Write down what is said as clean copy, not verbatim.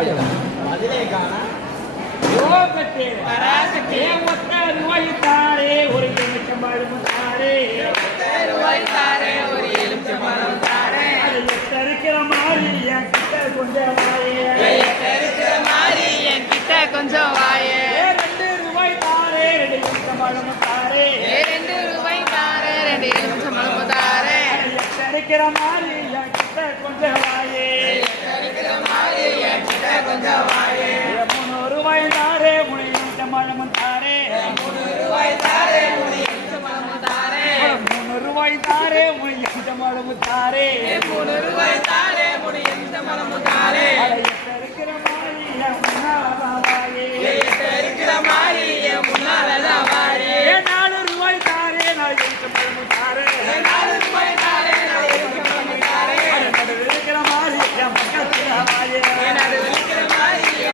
பதிலே காணா யோகத்தே பராசக்தி ஒத்த ரூபாய் தாரே ஒரு எலுமிச்சம்பழம் தாரே ரூபாய் தாரே ஒரு எலுமிச்சம்பழம் தாரே அது இருக்கிற மாதிரி என் கிட்ட கொஞ்சம் வாயே இருக்கிற மாதிரி என் கிட்ட கொஞ்சம் வாயே